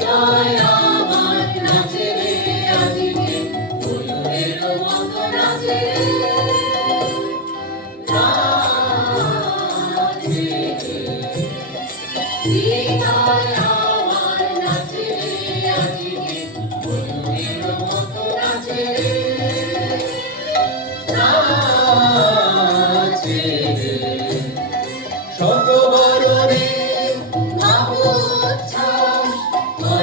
die.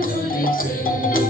দোদুল